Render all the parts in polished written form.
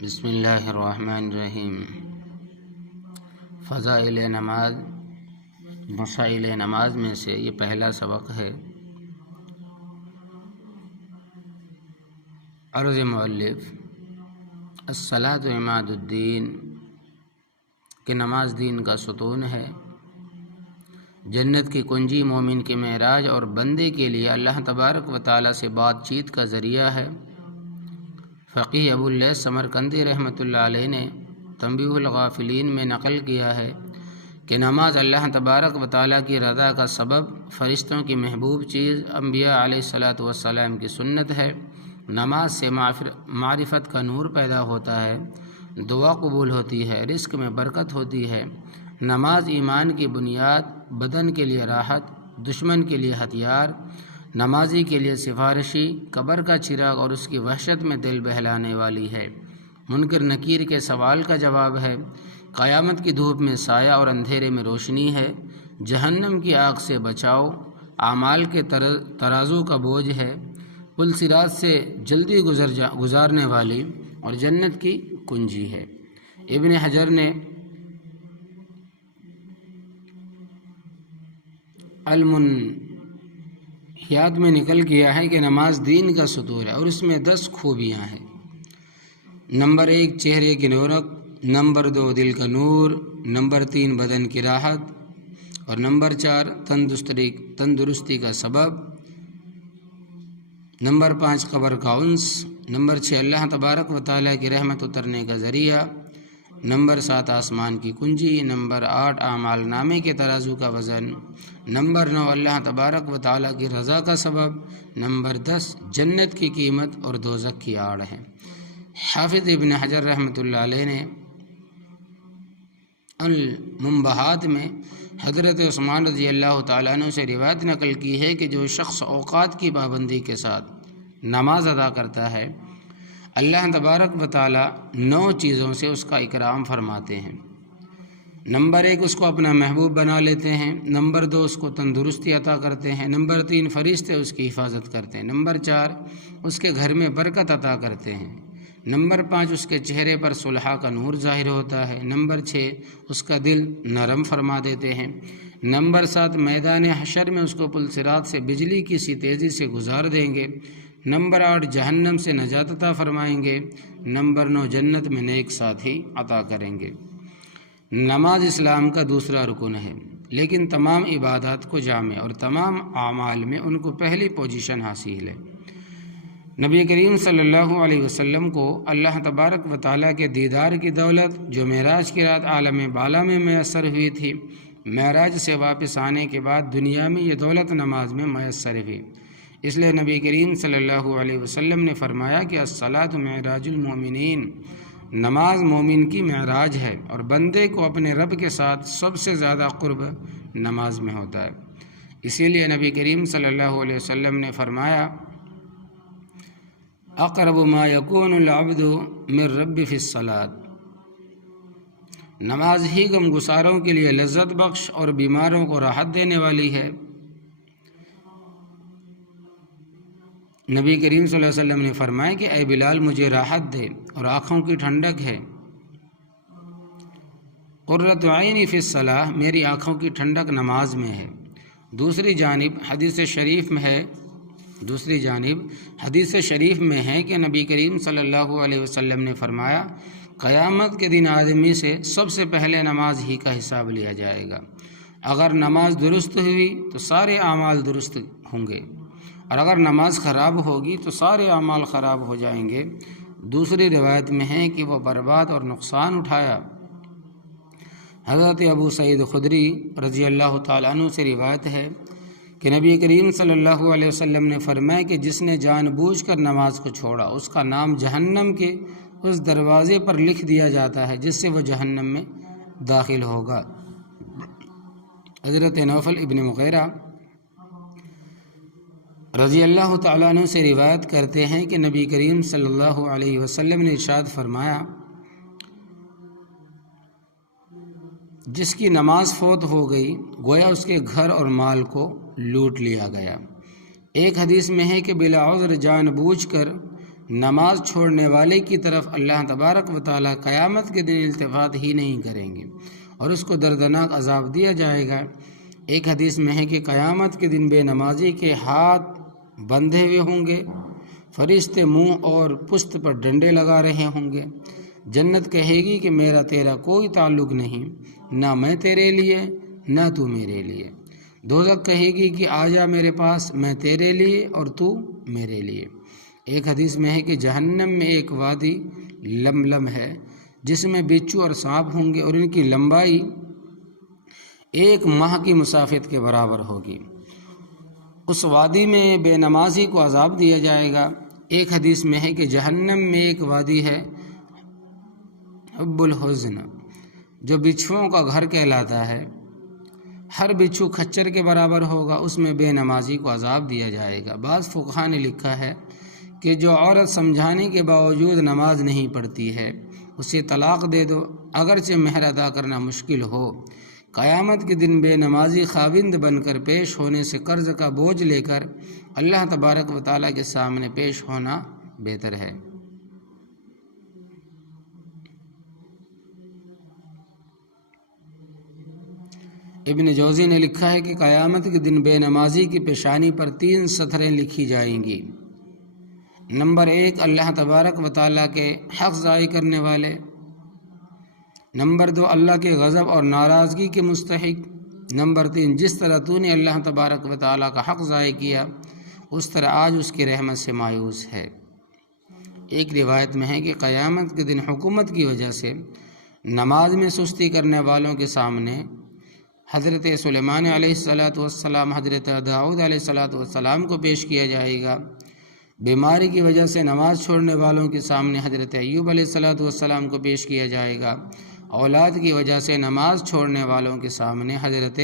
بسم اللہ الرحمن الرحیم۔ فضائل نماز، مسائل نماز میں سے یہ پہلا سبق ہے۔ عرض مؤلف الصلاۃ عماد الدین کہ نماز دین کا ستون ہے، جنت کی کنجی، مومن کے معراج اور بندے کے لیے اللہ تبارک و تعالیٰ سے بات چیت کا ذریعہ ہے۔ فقیہ ابو اللیث سمرقندی رحمۃ اللہ علیہ نے تنبیہ الغافلین میں نقل کیا ہے کہ نماز اللہ تبارک و تعالیٰ کی رضا کا سبب، فرشتوں کی محبوب چیز، انبیاء علیہ الصلاۃ والسلام کی سنت ہے۔ نماز سے معرفت کا نور پیدا ہوتا ہے، دعا قبول ہوتی ہے، رزق میں برکت ہوتی ہے۔ نماز ایمان کی بنیاد، بدن کے لیے راحت، دشمن کے لیے ہتھیار، نمازی کے لیے سفارشی، قبر کا چراغ اور اس کی وحشت میں دل بہلانے والی ہے، منکر نکیر کے سوال کا جواب ہے، قیامت کی دھوپ میں سایہ اور اندھیرے میں روشنی ہے، جہنم کی آگ سے بچاؤ، اعمال کے ترازو کا بوجھ ہے، پل صراط سے جلدی گزارنے والی اور جنت کی کنجی ہے۔ ابن حجر نے المنحیات میں نقل کیا ہے کہ نماز دین کا ستون ہے اور اس میں 10 خوبیاں ہیں۔ نمبر 1 چہرے کی رونق، نمبر 2 دل کا نور، نمبر 3 بدن کی راحت، اور نمبر 4 تندرستی کا سبب، نمبر 5 قبر کا انس، نمبر 6 اللہ تبارک و تعالیٰ کی رحمت اترنے کا ذریعہ، نمبر 7 آسمان کی کنجی، نمبر 8 اعمال نامے کے ترازو کا وزن، نمبر 9 اللہ تبارک و تعالیٰ کی رضا کا سبب، نمبر 10 جنت کی قیمت اور دوزخ کی آڑ ہے۔ حافظ ابن حجر رحمۃ اللہ علیہ نے المنبہات میں حضرت عثمان رضی اللہ تعالیٰ عنہ سے روایت نقل کی ہے کہ جو شخص اوقات کی پابندی کے ساتھ نماز ادا کرتا ہے، اللہ تبارک و تعالیٰ 9 چیزوں سے اس کا اکرام فرماتے ہیں۔ نمبر 1 اس کو اپنا محبوب بنا لیتے ہیں، نمبر 2 اس کو تندرستی عطا کرتے ہیں، نمبر 3 فرشتے اس کی حفاظت کرتے ہیں، نمبر 4 اس کے گھر میں برکت عطا کرتے ہیں، نمبر 5 اس کے چہرے پر صلح کا نور ظاہر ہوتا ہے، نمبر 6 اس کا دل نرم فرما دیتے ہیں، نمبر 7 میدان حشر میں اس کو پل صراط سے بجلی کی سی تیزی سے گزار دیں گے، نمبر 8 جہنم سے نجات عطا فرمائیں گے، نمبر 9 جنت میں نیک ساتھی عطا کریں گے۔ نماز اسلام کا دوسرا رکن ہے، لیکن تمام عبادات کو جامع اور تمام اعمال میں ان کو پہلی پوزیشن حاصل ہے۔ نبی کریم صلی اللہ علیہ وسلم کو اللہ تبارک و تعالیٰ کے دیدار کی دولت جو معراج کی رات عالم بالا میں میسر ہوئی تھی، معراج سے واپس آنے کے بعد دنیا میں یہ دولت نماز میں میسر ہوئی۔ اس لیے نبی کریم صلی اللہ علیہ وسلم نے فرمایا کہ الصلاۃ معراج المومنین، نماز مومن کی معراج ہے اور بندے کو اپنے رب کے ساتھ سب سے زیادہ قرب نماز میں ہوتا ہے۔ اسی لیے نبی کریم صلی اللہ علیہ وسلم نے فرمایا اقرب ما یکون العبد من رب فی الصلاۃ، نماز ہی غم گساروں کے لیے لذت بخش اور بیماروں کو راحت دینے والی ہے۔ نبی کریم صلی اللہ علیہ وسلم نے فرمایا کہ اے بلال مجھے راحت دے اور آنکھوں کی ٹھنڈک ہے۔ قرۃ عینی فی الصلاۃ، میری آنکھوں کی ٹھنڈک نماز میں ہے۔ دوسری جانب حدیث شریف میں ہے کہ نبی کریم صلی اللہ علیہ وسلم نے فرمایا قیامت کے دن آدمی سے سب سے پہلے نماز ہی کا حساب لیا جائے گا۔ اگر نماز درست ہوئی تو سارے اعمال درست ہوں گے، اور اگر نماز خراب ہوگی تو سارے اعمال خراب ہو جائیں گے۔ دوسری روایت میں ہے کہ وہ برباد اور نقصان اٹھایا۔ حضرت ابو سعید خدری رضی اللہ تعالیٰ عنہ سے روایت ہے کہ نبی کریم صلی اللہ علیہ وسلم نے فرمایا کہ جس نے جان بوجھ کر نماز کو چھوڑا، اس کا نام جہنم کے اس دروازے پر لکھ دیا جاتا ہے جس سے وہ جہنم میں داخل ہوگا۔ حضرت نوفل ابن مغیرہ رضی اللہ تعالیٰ عنہ سے روایت کرتے ہیں کہ نبی کریم صلی اللہ علیہ وسلم نے ارشاد فرمایا جس کی نماز فوت ہو گئی گویا اس کے گھر اور مال کو لوٹ لیا گیا۔ ایک حدیث میں ہے کہ بلا عذر جان بوجھ کر نماز چھوڑنے والے کی طرف اللہ تبارک و تعالیٰ قیامت کے دن التفات ہی نہیں کریں گے اور اس کو دردناک عذاب دیا جائے گا۔ ایک حدیث میں ہے کہ قیامت کے دن بے نمازی کے ہاتھ بندھے ہوئے ہوں گے، فرشتے منہ اور پشت پر ڈنڈے لگا رہے ہوں گے۔ جنت کہے گی کہ میرا تیرا کوئی تعلق نہیں، نہ میں تیرے لیے نہ تو میرے لیے۔ دوزخ کہے گی کہ آ جا میرے پاس، میں تیرے لیے اور تو میرے لیے۔ ایک حدیث میں ہے کہ جہنم میں ایک وادی لملم ہے جس میں بچھو اور سانپ ہوں گے اور ان کی لمبائی 1 ماہ کی مسافت کے برابر ہوگی۔ اس وادی میں بے نمازی کو عذاب دیا جائے گا۔ ایک حدیث میں ہے کہ جہنم میں ایک وادی ہے حب الحزن جو بچھوؤں کا گھر کہلاتا ہے، ہر بچھو کھچر کے برابر ہوگا، اس میں بے نمازی کو عذاب دیا جائے گا۔ بعض فقہا نے لکھا ہے کہ جو عورت سمجھانے کے باوجود نماز نہیں پڑھتی ہے اسے طلاق دے دو، اگرچہ مہر ادا کرنا مشکل ہو۔ قیامت کے دن بے نمازی خاوند بن کر پیش ہونے سے قرض کا بوجھ لے کر اللہ تبارک و تعالیٰ کے سامنے پیش ہونا بہتر ہے۔ ابن جوزی نے لکھا ہے کہ قیامت کے دن بے نمازی کی پیشانی پر 3 سطریں لکھی جائیں گی۔ نمبر 1 اللہ تبارک و تعالیٰ کے حق ضائع کرنے والے، نمبر 2 اللہ کے غضب اور ناراضگی کے مستحق، نمبر 3 جس طرح تو نے اللہ تبارک و تعالیٰ کا حق ضائع کیا اس طرح آج اس کی رحمت سے مایوس ہے۔ ایک روایت میں ہے کہ قیامت کے دن حکومت کی وجہ سے نماز میں سستی کرنے والوں کے سامنے حضرت سلیمان علیہ السلام، حضرت داؤد علیہ السلام کو پیش کیا جائے گا۔ بیماری کی وجہ سے نماز چھوڑنے والوں کے سامنے حضرت ایوب علیہ السلام کو پیش کیا جائے گا۔ اولاد کی وجہ سے نماز چھوڑنے والوں کے سامنے حضرت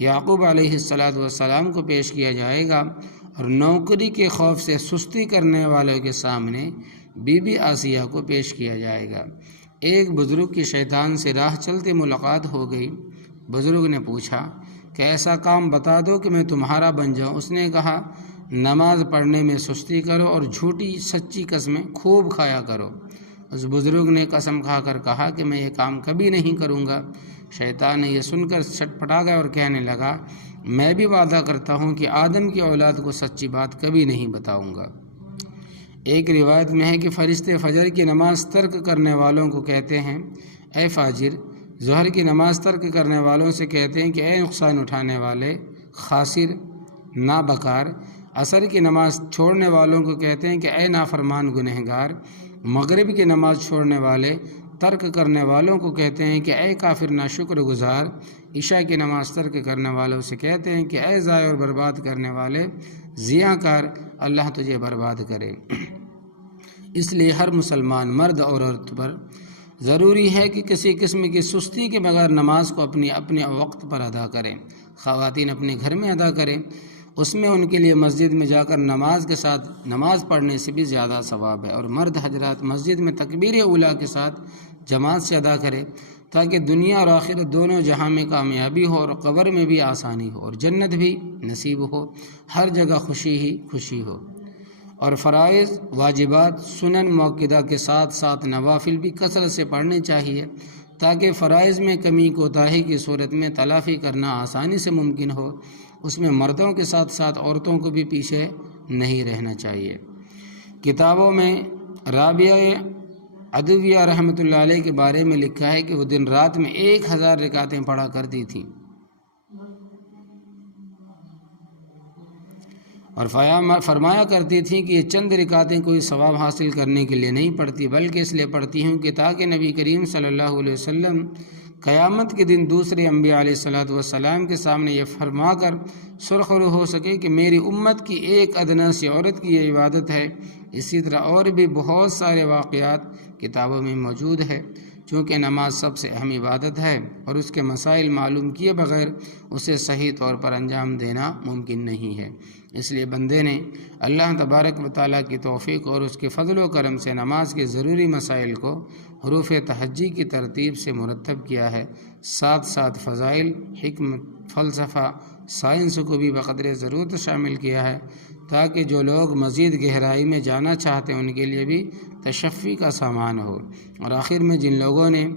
یعقوب علیہ السلام کو پیش کیا جائے گا، اور نوکری کے خوف سے سستی کرنے والوں کے سامنے بی بی آسیہ کو پیش کیا جائے گا۔ ایک بزرگ کی شیطان سے راہ چلتے ملاقات ہو گئی۔ بزرگ نے پوچھا کہ ایسا کام بتا دو کہ میں تمہارا بن جاؤں۔ اس نے کہا نماز پڑھنے میں سستی کرو اور جھوٹی سچی قسمیں خوب کھایا کرو۔ اس بزرگ نے قسم کھا کر کہا کہ میں یہ کام کبھی نہیں کروں گا۔ شیطان نے یہ سن کر چھٹپٹا گیا اور کہنے لگا میں بھی وعدہ کرتا ہوں کہ آدم کی اولاد کو سچی بات کبھی نہیں بتاؤں گا۔ ایک روایت میں ہے کہ فرشتے فجر کی نماز ترک کرنے والوں کو کہتے ہیں اے فاجر، ظہر کی نماز ترک کرنے والوں سے کہتے ہیں کہ اے نقصان اٹھانے والے، خاسر، نابکار۔ عصر کی نماز چھوڑنے والوں کو کہتے ہیں کہ اے نافرمان گنہگار۔ مغرب کی نماز چھوڑنے والے، ترک کرنے والوں کو کہتے ہیں کہ اے کافر ناشکر گزار۔ عشاء کی نماز ترک کرنے والوں سے کہتے ہیں کہ اے ضائع اور برباد کرنے والے، ضیاء کار، اللہ تجھے برباد کرے۔ اس لیے ہر مسلمان مرد اور عورت پر ضروری ہے کہ کسی قسم کی سستی کے بغیر نماز کو اپنے وقت پر ادا کریں۔ خواتین اپنے گھر میں ادا کریں، اس میں ان کے لیے مسجد میں جا کر نماز کے ساتھ نماز پڑھنے سے بھی زیادہ ثواب ہے، اور مرد حضرات مسجد میں تکبیر اولیٰ کے ساتھ جماعت سے ادا کریں تاکہ دنیا اور آخرت دونوں جہاں میں کامیابی ہو اور قبر میں بھی آسانی ہو اور جنت بھی نصیب ہو، ہر جگہ خوشی ہی خوشی ہو۔ اور فرائض، واجبات، سنن موقدہ کے ساتھ ساتھ نوافل بھی کثرت سے پڑھنے چاہیے تاکہ فرائض میں کمی کوتاہی کی صورت میں تلافی کرنا آسانی سے ممکن ہو۔ اس میں مردوں کے ساتھ ساتھ عورتوں کو بھی پیچھے نہیں رہنا چاہیے۔ کتابوں میں رابعہ عدویہ رحمۃ اللہ علیہ کے بارے میں لکھا ہے کہ وہ دن رات میں 1000 رکعتیں پڑھا کرتی تھیں، اور فرمایا کرتی تھیں کہ یہ چند رکعتیں کوئی ثواب حاصل کرنے کے لیے نہیں پڑھتی بلکہ اس لیے پڑھتی ہوں کہ تاکہ نبی کریم صلی اللہ علیہ وسلم قیامت کے دن دوسرے انبیاء علیہ السلام کے سامنے یہ فرما کر سرخرو ہو سکے کہ میری امت کی ایک ادنا سی عورت کی یہ عبادت ہے۔ اسی طرح اور بھی بہت سارے واقعات کتابوں میں موجود ہے۔ چونکہ نماز سب سے اہم عبادت ہے اور اس کے مسائل معلوم کیے بغیر اسے صحیح طور پر انجام دینا ممکن نہیں ہے، اس لیے بندے نے اللہ تبارک و تعالیٰ کی توفیق اور اس کے فضل و کرم سے نماز کے ضروری مسائل کو حروف تہجی کی ترتیب سے مرتب کیا ہے ساتھ ساتھ فضائل، حکمت، فلسفہ، سائنس کو بھی بقدر ضرورت شامل کیا ہے تاکہ جو لوگ مزید گہرائی میں جانا چاہتے ہیں ان کے لیے بھی تشفی کا سامان ہو۔ اور آخر میں جن لوگوں نے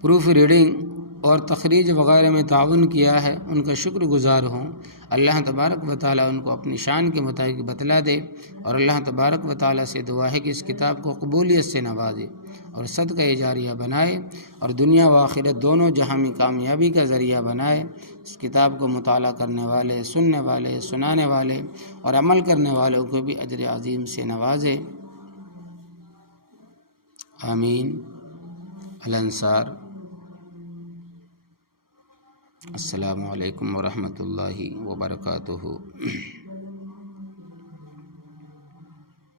پروف ریڈنگ اور تخریج وغیرہ میں تعاون کیا ہے ان کا شکر گزار ہوں۔ اللہ تبارک و تعالیٰ ان کو اپنی شان کے مطابق بتلا دے، اور اللہ تبارک و تعالیٰ سے دعا ہے کہ اس کتاب کو قبولیت سے نوازے اور صدقہ جاریہ بنائے، اور دنیا و آخرت دونوں جہاں میں کامیابی کا ذریعہ بنائے۔ اس کتاب کو مطالعہ کرنے والے، سننے والے، سنانے والے اور عمل کرنے والوں کو بھی اجر عظیم سے نوازے، آمین۔ الانصار۔ السلام علیکم ورحمۃ اللہ وبرکاتہ۔